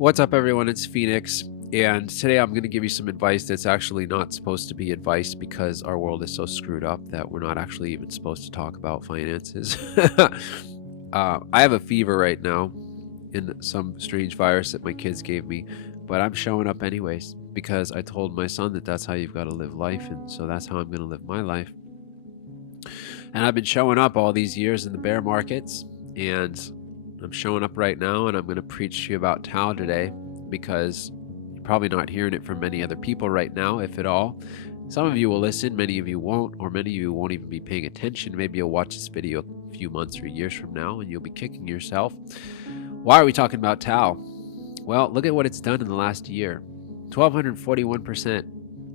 What's up, everyone? It's Phoenix, and today I'm going to give you some advice that's actually not supposed to be advice because our world is so screwed up that we're not actually even supposed to talk about finances. I have a fever right now in some strange virus that my kids gave me, but I'm showing up anyways because I told my son that that's how you've got to live life, and so that's how I'm going to live my life. And I've been showing up all these years in the bear markets, and I'm showing up right now, and I'm going to preach to you about TAO today because you're probably not hearing it from many other people right now, if at all. Some of you will listen, many of you won't, or many of you won't even be paying attention. Maybe you'll watch this video a few months or years from now and you'll be kicking yourself. Why are we talking about TAO? Well, look at what it's done in the last year. 1,241%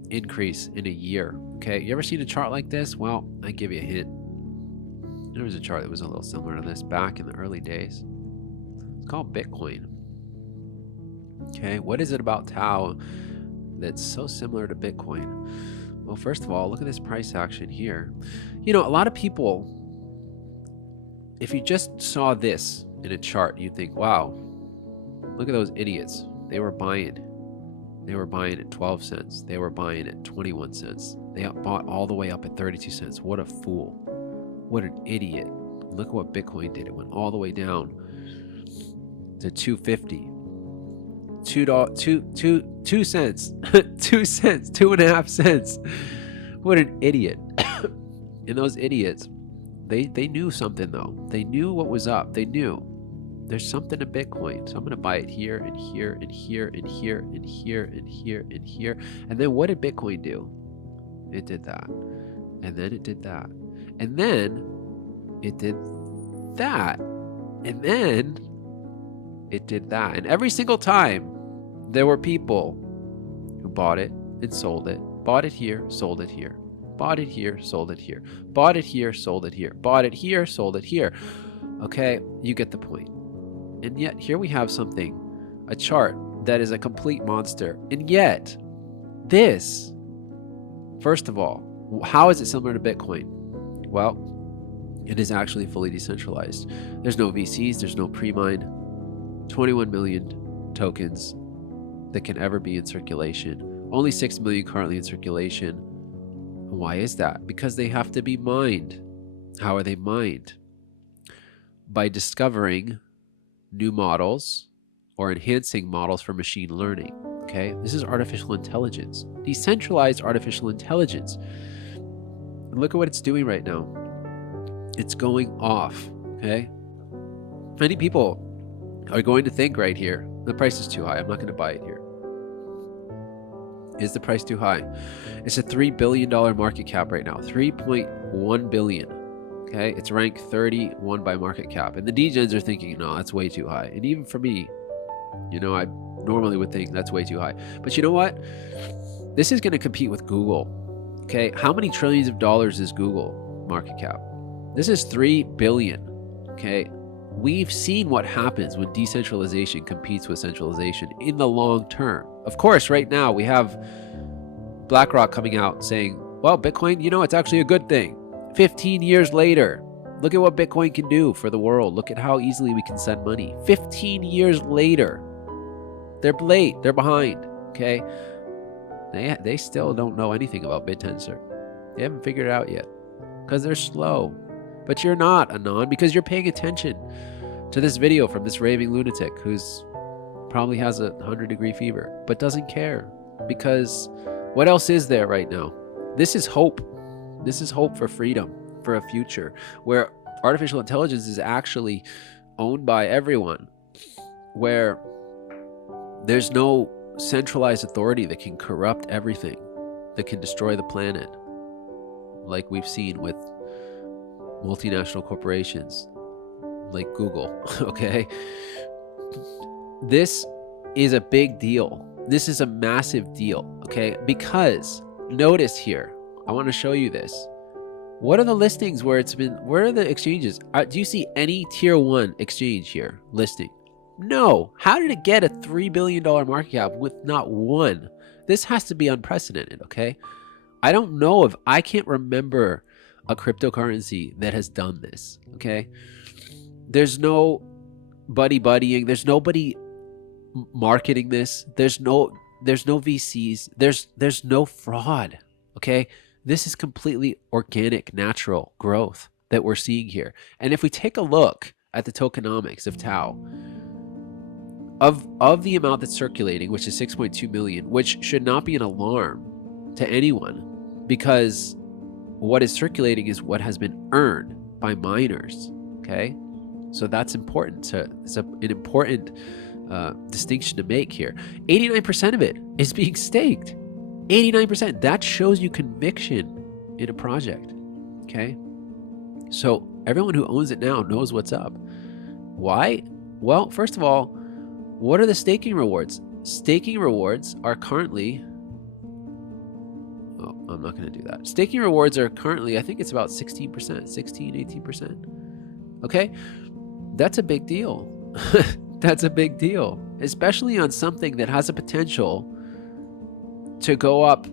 increase in a year. Okay, you ever seen a chart like this? Well, I give you a hint. There was a chart that was a little similar to this back in the early days. It's called Bitcoin. Okay, what is it about TAO that's so similar to Bitcoin? Well, first of all, look at this price action here. You know, a lot of people, if you just saw this in a chart, you'd think, wow, look at those idiots. They were buying. They were buying at 12 cents. They were buying at 21 cents. They bought all the way up at 32 cents. What a fool. What an idiot. Look at what Bitcoin did. It went all the way down to 250. 2 cents. 2 cents. 2.5 cents. What an idiot. And those idiots, they knew something though. They knew what was up. They knew there's something to Bitcoin. So I'm gonna buy it here and here and here and here and here and here and here. And then what did Bitcoin do? It did that. And then it did that. And then it did that. And then it did that. And every single time there were people who bought it and sold it, bought it here, sold it here, bought it here, sold it here, bought it here, sold it here, bought it here, sold it here. Okay, you get the point. And yet here we have something, a chart that is a complete monster. And yet this, first of all, how is it similar to Bitcoin? Well, it is actually fully decentralized. There's no VCs, there's no pre-mine. 21 million tokens that can ever be in circulation. Only 6 million currently in circulation. Why is that? Because they have to be mined. How are they mined? By discovering new models or enhancing models for machine learning. Okay, this is artificial intelligence, decentralized artificial intelligence. And look at what it's doing right now. It's going off. Okay, many people are going to think right here, the price is too high. I'm not going to buy it here. Is the price too high? It's a $3 billion market cap right now. 3.1 billion. Okay, it's ranked 31 by market cap. And the degens are thinking, no, that's way too high. And even for me, you know, I normally would think that's way too high. But you know what? This is going to compete with Google. Okay, how many trillions of dollars is Google market cap? This is 3 billion. Okay, we've seen what happens when decentralization competes with centralization in the long term. Of course, right now we have BlackRock coming out saying, well, Bitcoin, you know, it's actually a good thing. 15 years later, look at what Bitcoin can do for the world. Look at how easily we can send money. 15 years later, they're late, they're behind, okay? They still don't know anything about Bittensor. They haven't figured it out yet because they're slow. But you're not, Anon, because you're paying attention to this video from this raving lunatic who's probably has a 100-degree fever, but doesn't care because what else is there right now? This is hope. This is hope for freedom, for a future where artificial intelligence is actually owned by everyone, where there's no centralized authority that can corrupt everything, that can destroy the planet, like we've seen with multinational corporations like Google. Okay, this is a big deal. This is a massive deal. Okay, because notice here, I want to show you this. What are the listings where it's been, where are the exchanges? Do you see any tier 1 exchange here listing? No. How did it get a $3 billion market cap with not one? This has to be unprecedented. Okay, I don't know if I can't remember a cryptocurrency that has done this. Okay, there's no buddying. There's nobody marketing this. There's no VCs. There's no fraud. Okay, this is completely organic, natural growth that we're seeing here. And if we take a look at the tokenomics of TAO, of the amount that's circulating, which is 6.2 million, which should not be an alarm to anyone, because what is circulating is what has been earned by miners. Okay, so that's important. It's an important distinction to make here. 89% of it is being staked. 89%. That shows you conviction in a project. Okay, so everyone who owns it now knows what's up. Why? Well, first of all, what are the staking rewards? Staking rewards are currently, oh, I'm not going to do that. Staking rewards are currently, I think it's about 16%, 16, 18%. Okay, that's a big deal. That's a big deal, especially on something that has a potential to go up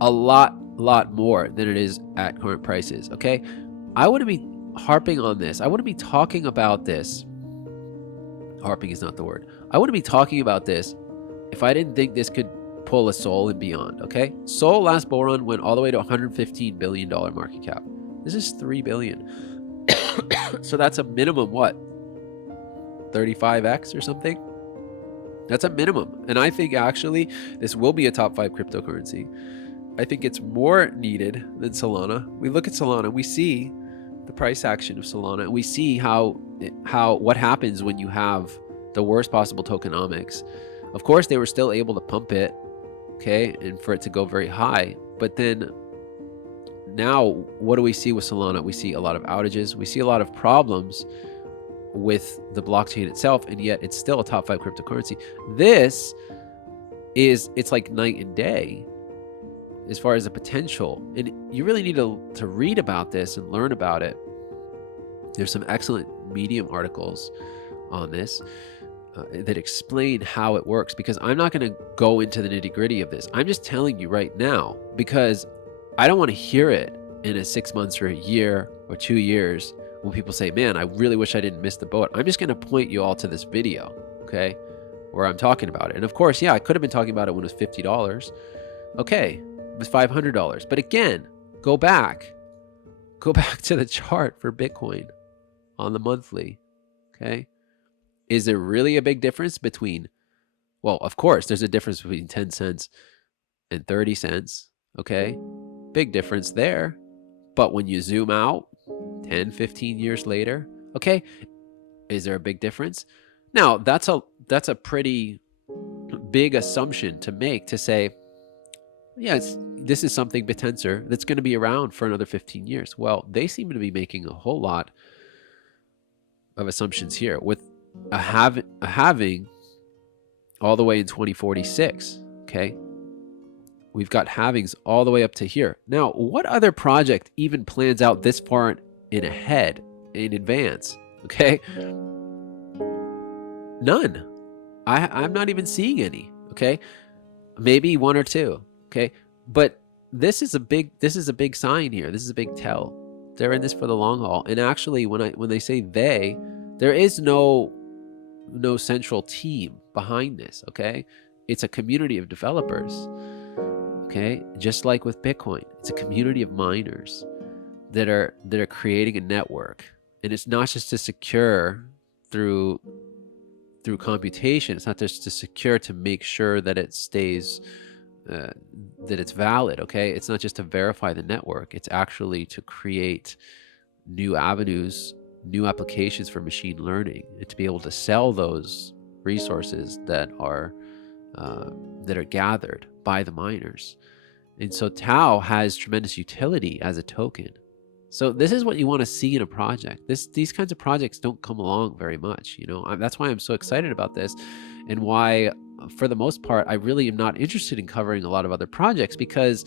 a lot more than it is at current prices. Okay, I wouldn't be harping on this. I wouldn't be talking about this. Harping is not the word. I wouldn't be talking about this if I didn't think this could pull a Sol and beyond. Okay, Sol last bull run went all the way to $115 billion market cap. This is $3 billion. So that's a minimum, what, 35x or something? That's a minimum. And I think actually this will be a top 5 cryptocurrency. I think it's more needed than Solana. We look at Solana, we see the price action of Solana, and we see what happens when you have the worst possible tokenomics. Of course, they were still able to pump it, okay, and for it to go very high. But then now, what do we see with Solana? We see a lot of outages. We see a lot of problems with the blockchain itself, and yet it's still a top 5 cryptocurrency. It's like night and day as far as the potential. And you really need to read about this and learn about it. There's some excellent Medium articles on this that explain how it works, because I'm not going to go into the nitty-gritty of this. I'm just telling you right now, because I don't want to hear it in a 6 months or a year or 2 years when people say, man, I really wish I didn't miss the boat. I'm just going to point you all to this video, okay, where I'm talking about it. And of course, yeah, I could have been talking about it when it was $50. Okay, it was $500. But again, go back to the chart for Bitcoin on the monthly, okay? Is there really a big difference between, well, of course, there's a difference between 10 cents and 30 cents, okay? Big difference there. But when you zoom out 10, 15 years later, okay, is there a big difference? Now, that's a pretty big assumption to make, to say, yes, this is something Bittensor that's going to be around for another 15 years. Well, they seem to be making a whole lot of assumptions here, with a halving all the way in 2046, okay? We've got halvings all the way up to here. Now, what other project even plans out this far in advance, okay? None. I'm not even seeing any, okay? Maybe one or two, okay? But this is a big sign here. This is a big tell. They're in this for the long haul. And actually, when they say there is no central team behind this, okay? It's a community of developers, okay? Just like with Bitcoin, it's a community of miners that are creating a network. And it's not just to secure through computation. It's not just to secure to make sure that it stays, that it's valid, okay? It's not just to verify the network. It's actually to create new avenues, new applications for machine learning, and to be able to sell those resources that are gathered by the miners. And so TAO has tremendous utility as a token. So this is what you want to see in a project. These kinds of projects don't come along very much, you know. That's why I'm so excited about this, and why, for the most part, I really am not interested in covering a lot of other projects, because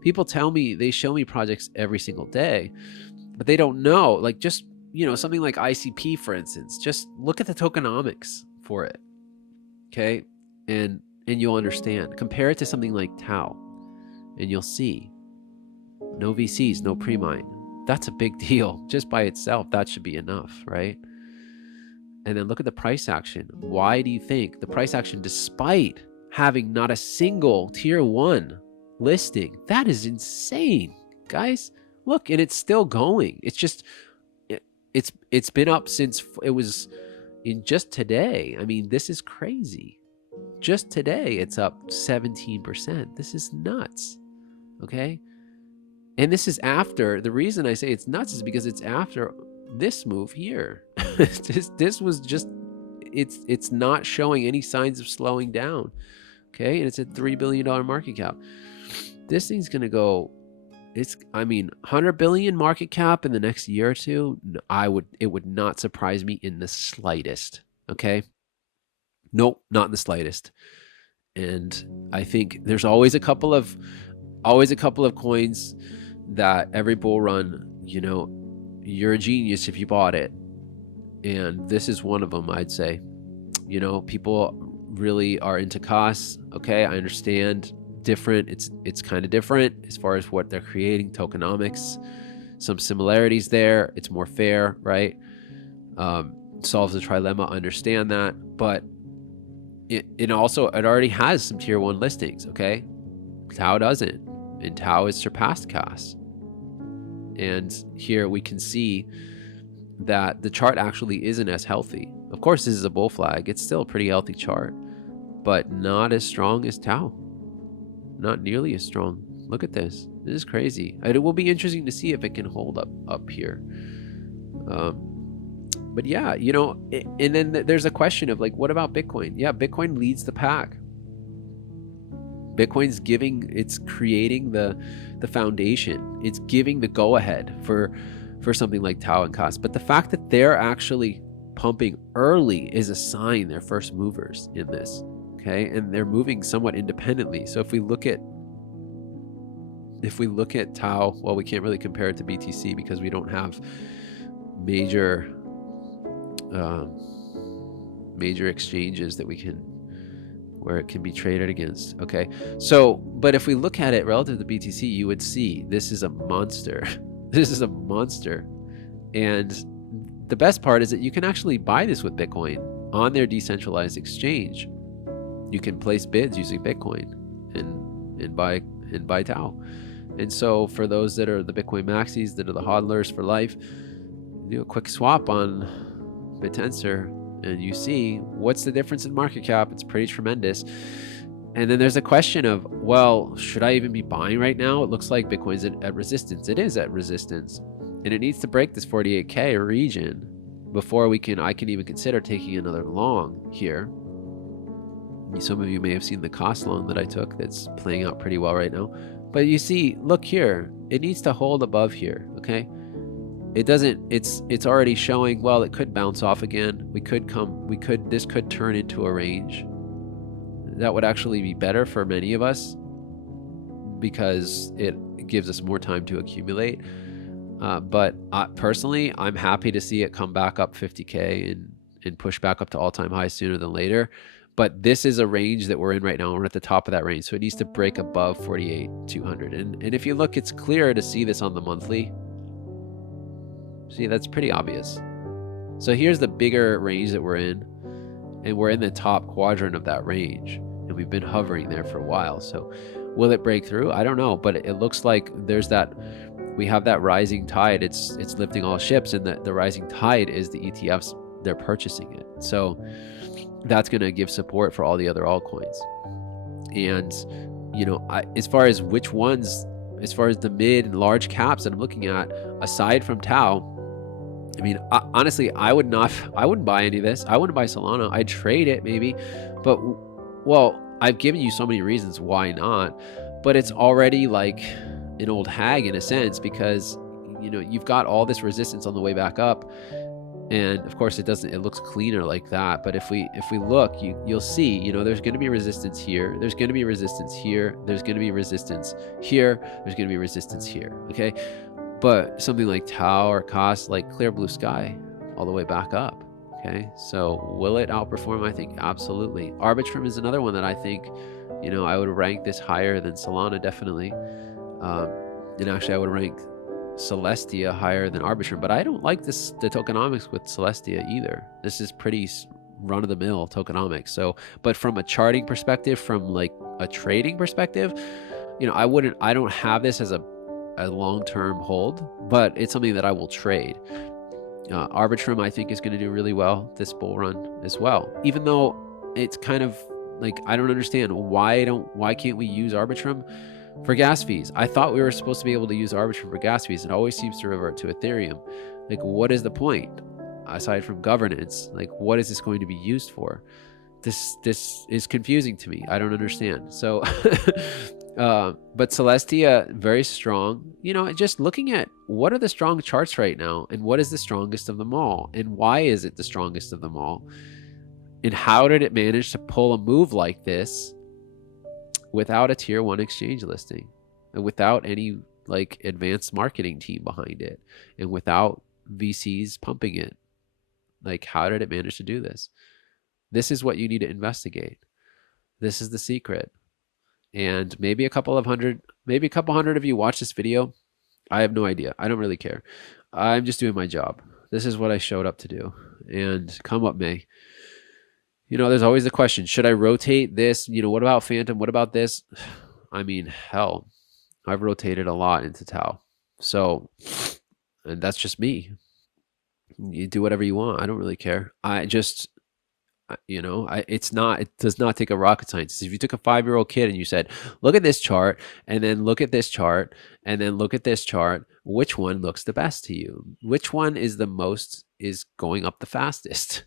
people tell me, they show me projects every single day, but they don't know, like, just, you know, something like ICP, for instance, just look at the tokenomics for it, okay? And you'll understand. Compare it to something like TAO, and you'll see no VCs, no pre-mine. That's a big deal just by itself. That should be enough, right? And then look at the price action. Why do you think the price action, despite having not a single tier 1 listing, that is insane, guys. Look, and it's still going. It's just it's been up since it was in just today. I mean, this is crazy. Just today it's up 17%. This is nuts. Okay? And this is after, the reason I say it's nuts is because it's after this move here. This was just, it's not showing any signs of slowing down. Okay, and it's a $3 billion market cap. This thing's gonna go, I mean, 100 billion market cap in the next year or two. It would not surprise me in the slightest. Okay, nope, not in the slightest. And I think there's always a couple of coins that every bull run, you're a genius if you bought it. And this is one of them, I'd say. People really are into costs. Okay, I understand. Different. It's kind of different as far as what they're creating. Tokenomics, some similarities there. It's more fair, right? Solves the trilemma. Understand that, but it already has some tier 1 listings. Okay, TAO doesn't, and TAO has surpassed CAS. And here we can see that the chart actually isn't as healthy. Of course, this is a bull flag. It's still a pretty healthy chart, but not as strong as TAO. Not nearly as strong. Look at this. This is crazy. It will be interesting to see if it can hold up here. But yeah, and then there's a question of like, what about Bitcoin? Yeah, Bitcoin leads the pack. Bitcoin's it's creating the foundation. It's giving the go-ahead for something like TAO and CAS. But the fact that they're actually pumping early is a sign they're first movers in this. Okay, and they're moving somewhat independently. So if we look at TAO, well, we can't really compare it to BTC because we don't have major exchanges that where it can be traded against. Okay, so but if we look at it relative to BTC, you would see this is a monster. This is a monster. And the best part is that you can actually buy this with Bitcoin on their decentralized exchange. You can place bids using Bitcoin and buy TAO. And so for those that are the Bitcoin maxis, that are the hodlers for life, do a quick swap on Bittensor and you see what's the difference in market cap. It's pretty tremendous. And then there's a question of, well, should I even be buying right now? It looks like Bitcoin's at resistance. It is at resistance, and it needs to break this 48K region before I can even consider taking another long here. Some of you may have seen the cost loan that I took that's playing out pretty well right now. But you see, look here, it needs to hold above here, okay? It doesn't, it's already showing, well, it could bounce off again. This could turn into a range. That would actually be better for many of us because it gives us more time to accumulate. But personally, I'm happy to see it come back up 50K and push back up to all-time highs sooner than later. But this is a range that we're in right now. We're at the top of that range. So it needs to break above 48,200. And if you look, it's clear to see this on the monthly. See, that's pretty obvious. So here's the bigger range that we're in. And we're in the top quadrant of that range. And we've been hovering there for a while. So will it break through? I don't know. But it looks like we have that rising tide. It's lifting all ships. And the rising tide is the ETFs. They're purchasing it. So that's going to give support for all the other altcoins. And, as far as the mid and large caps that I'm looking at, aside from TAO, I mean, honestly, I wouldn't buy any of this. I wouldn't buy Solana. I'd trade it maybe, but, well, I've given you so many reasons why not, but it's already like an old hag in a sense, because, you've got all this resistance on the way back up. And of course it looks cleaner like that. But if we look, you'll see, there's going to be resistance here. There's going to be resistance here. There's going to be resistance here. There's going to be resistance here. Okay. But something like TAO or CAS, like clear blue sky all the way back up. Okay. So will it outperform? I think absolutely. Arbitrum is another one that I think, I would rank this higher than Solana, definitely. And actually I would rank Celestia higher than Arbitrum, but I don't like the tokenomics with Celestia either. This is pretty run-of-the-mill tokenomics. So, but from a charting perspective, from like a trading perspective, you know, I don't have this as a long-term hold, but it's something that I will trade. Arbitrum, I think, is going to do really well this bull run as well, even though it's kind of like, I don't understand why can't we use Arbitrum for gas fees? I thought we were supposed to be able to use Arbitrum for gas fees. It always seems to revert to Ethereum. Like, what is the point aside from governance? Like, what is this going to be used for? This is confusing to me. I don't understand. So but Celestia, very strong. You know, just looking at what are the strong charts right now, and what is the strongest of them all, and why is it the strongest of them all, and how did it manage to pull a move like this without a tier 1 exchange listing, and without any like advanced marketing team behind it, and without VCs pumping it? Like, how did it manage to do this? This is what you need to investigate. This is the secret. And maybe a couple hundred of you watch this video. I have no idea. I don't really care. I'm just doing my job. This is what I showed up to do. And come what may. You know, there's always the question, should I rotate this? You know, what about Phantom? What about this? I mean, hell, I've rotated a lot into TAO. So, and that's just me. You do whatever you want. I don't really care. I just, you know, it does not take a rocket scientist. If you took a 5-year-old kid and you said, look at this chart, and then look at this chart, and then look at this chart, which one looks the best to you? Which one is going up the fastest?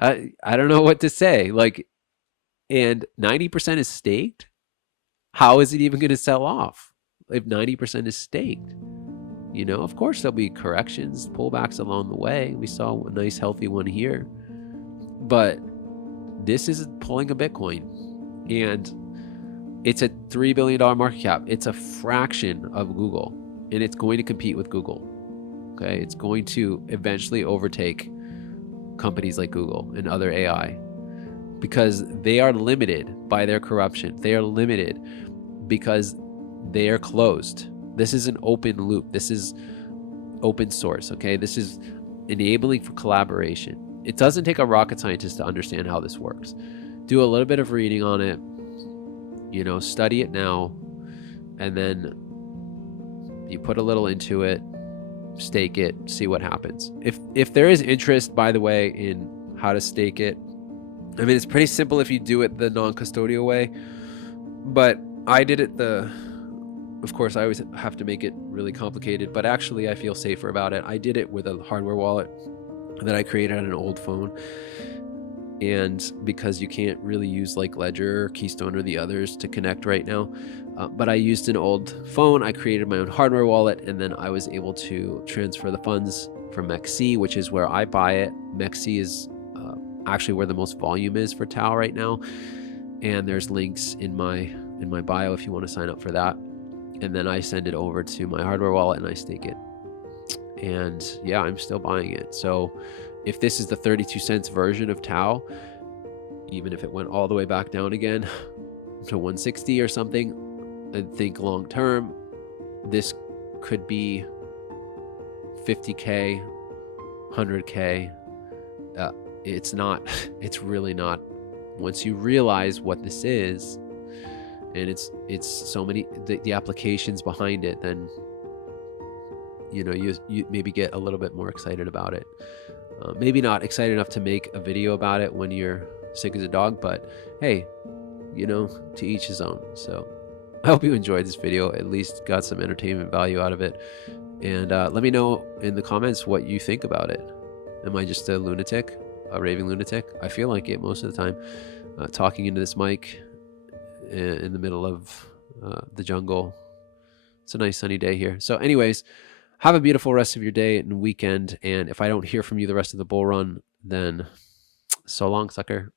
I don't know what to say. Like, and 90% is staked. How is it even going to sell off if 90% is staked? You know, of course there'll be corrections, pullbacks along the way. We saw a nice healthy one here, but this is pulling a Bitcoin, and it's a $3 billion market cap. It's a fraction of Google, and it's going to compete with Google. Okay, it's going to eventually overtake companies like Google and other AI, because they are limited by their corruption. They are limited because they are closed. This is an open loop. This is open source, okay? This is enabling for collaboration. It doesn't take a rocket scientist to understand how this works. Do a little bit of reading on it, you know, study it now, and then you put a little into it, stake it, see what happens. If there is interest, by the way, in how to stake it, I mean, it's pretty simple if you do it the non-custodial way, but I did it of course, I always have to make it really complicated, but actually I feel safer about it. I did it with a hardware wallet that I created on an old phone. And because you can't really use like Ledger, Keystone, or the others to connect right now, but I used an old phone, I created my own hardware wallet, and then I was able to transfer the funds from MEXC, which is where I buy it. MEXC is actually where the most volume is for TAO right now. And there's links in my bio if you want to sign up for that. And then I send it over to my hardware wallet and I stake it. And yeah, I'm still buying it. So if this is the 32 cents version of TAO, even if it went all the way back down again to 160 or something, I think long term, this could be 50K, 100K. It's really not. Once you realize what this is, and it's so many, the applications behind it, then you know, you maybe get a little bit more excited about it. Maybe not excited enough to make a video about it when you're sick as a dog, but hey, you know, to each his own. So I hope you enjoyed this video, at least got some entertainment value out of it. And let me know in the comments what you think about it. Am I just a lunatic, a raving lunatic? I feel like it most of the time, talking into this mic in the middle of the jungle. It's a nice sunny day here. So anyways, have a beautiful rest of your day and weekend. And if I don't hear from you the rest of the bull run, then so long, sucker.